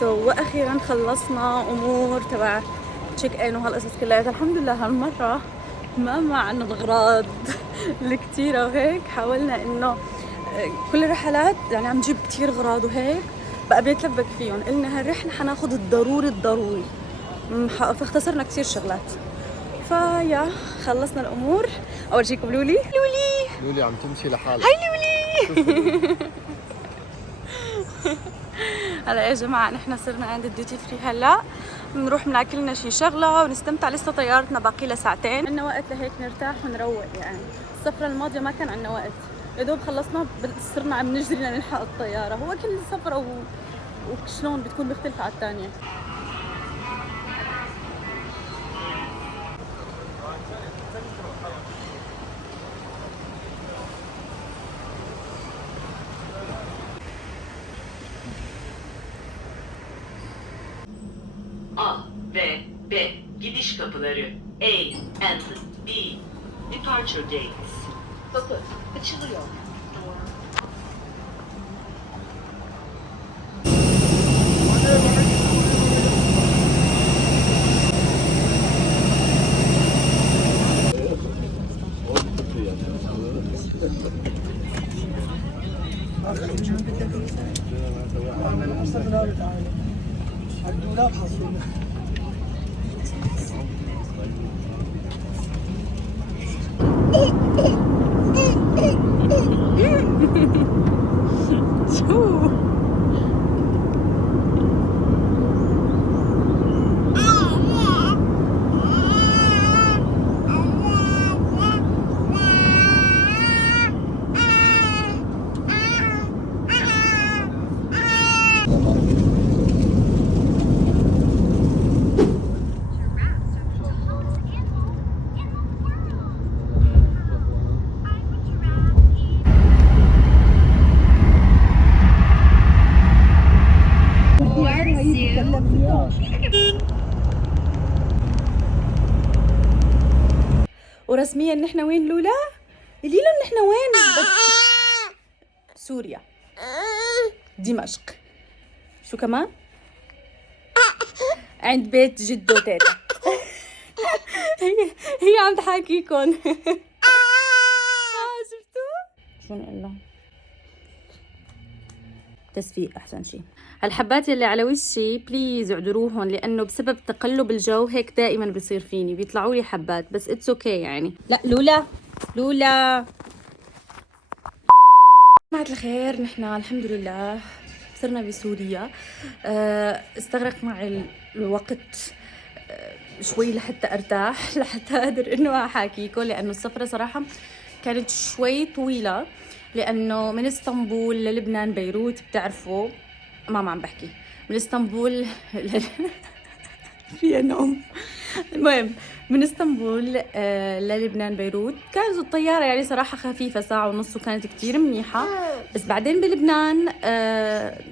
واخيرا خلصنا امور تبع تشيك ان وهالقصص كلها. الحمد لله هالمره ما معنا الاغراض الكتيره وهيك. حاولنا انه كل الرحلات يعني عم نجيب كتير اغراض وهيك بقى بنتلبك فيهم. قلنا هالرحله حناخذ الضروري فاختصرنا كتير شغلات. فيا خلصنا الامور. اول شيء لولي لولي عم تمشي لحالها. هاي لولي. هلا يا جماعة نحن صرنا عند الديوتي فري. هلا بنروح بناكل لنا شي شغلة ونستمتع. لسه طيارتنا باقي لها ساعتين. عندنا وقت لهيك نرتاح ونروق. يعني السفرة الماضية ما كان عندنا وقت، يا دوب خلصنا صرنا عم نجري لنلحق الطيارة. هو كل سفرة وشلون بتكون مختلفة على الثانية. A ve B gidiş kapıları. A and B departure gates. Kapı açılıyor. ورسميا نحن وين لولا؟ قولي لهم نحن وين؟ سوريا، دمشق. شو كمان؟ عند بيت جدو تيتا. هي عم تحاكيكم. شفتوا؟ شو نقول لهم؟ تسفيق احسن شيء. هالحبات اللي على وشي بليز اعذروهم، لانه بسبب تقلب الجو هيك دائما بيصير فيني بيطلعوا لي حبات، بس اتس اوكي يعني. لا لولا جماعة الخير، نحن الحمد لله صرنا بسوريا. استغرق معي الوقت شوي لحتى ارتاح، لحتى اقدر انه احاكيكم، لانه السفرة صراحة كانت شوي طويلة، لانه من اسطنبول للبنان بيروت بتعرفوا. ماما عم بحكي من اسطنبول فيها نوم. المهم من اسطنبول للبنان بيروت كانت الطيارة يعني صراحة خفيفة، ساعة ونص، وكانت كتير منيحة. بس بعدين بلبنان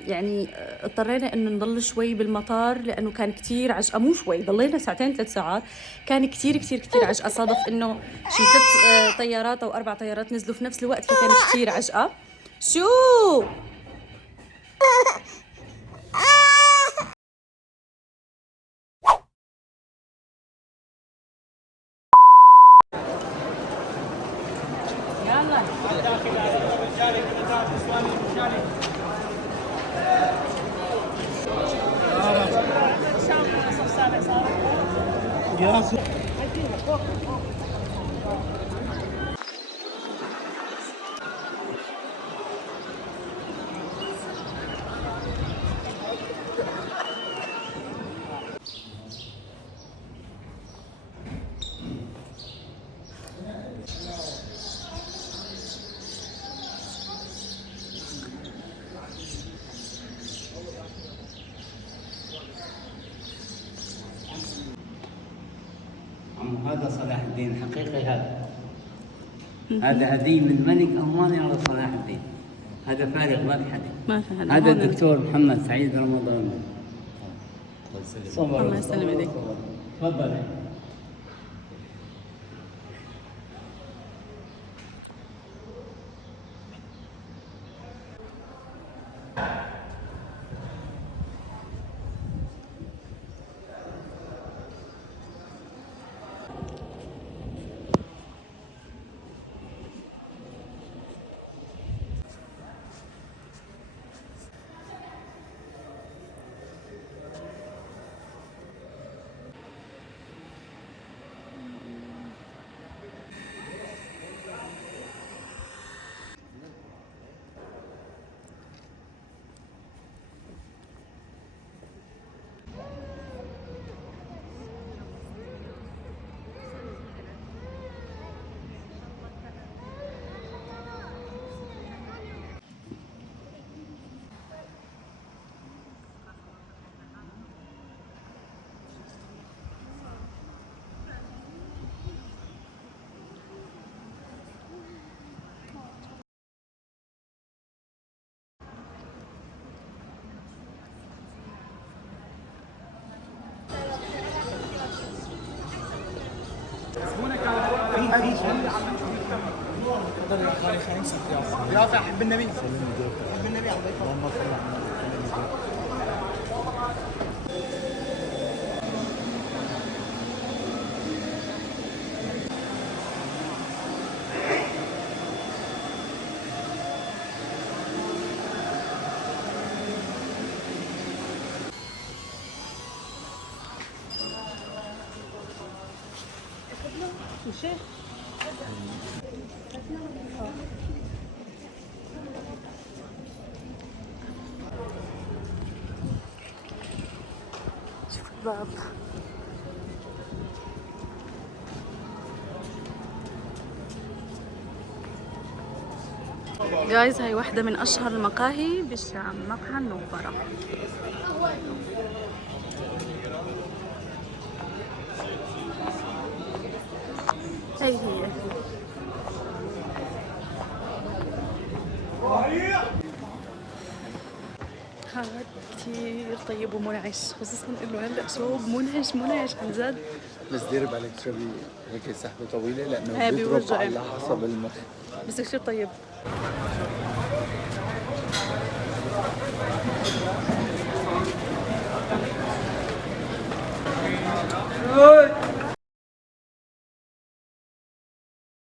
يعني اضطرينا انه نضل شوي بالمطار، لانه كان كتير عجقة. مو شوي، ضلينا ساعتين 3 ساعات. كان كتير عجقة. صادف انه شي 3 طيارات او 4 طيارات نزلوا في نفس الوقت، فكان كتير عجقة. شو هذا صلاح الدين حقيقي. هذا هدية من ملك ألمانيا على صلاح الدين. هذا فارغ ما في حد. هذا الدكتور محمد سعيد رمضان. الله يسلم ايديك. تفضل. يا حب النبي حب النبي اللهم صل على النبي. شوف الباب. جايز هاي واحدة من أشهر المقاهي بالشام، مقهى النوبرة. هي هذا كتير طيب ومنعش، خصوصا انه هلا شوب منعش عن جد. بس ديري بالك تشربي هيك سحبه طويله لانه هي بيضرب بيوجع. على حسب المخ. بس كتير طيب.